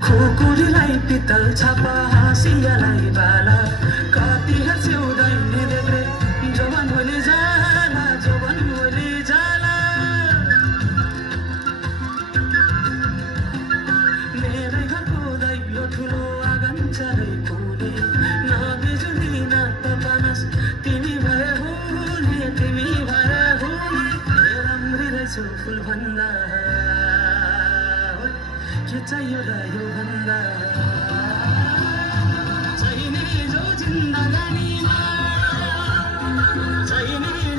कुकुरलाई पितल छापा हाँसियालाई बाला कति हाँस्यौ दैन्य देब्रे जवान भोलि जाला जवान भोलि जाला मेरै घरको दैलो ठुलो आँगन चरै पुने नबिजुली न तपानस तिमी भए हुने तिमी भए हुने राम्री रहेछौ फुल भन्दा के चाहियो र यो भन्दा चाहिने जो जिन्दगानीमा चाहिने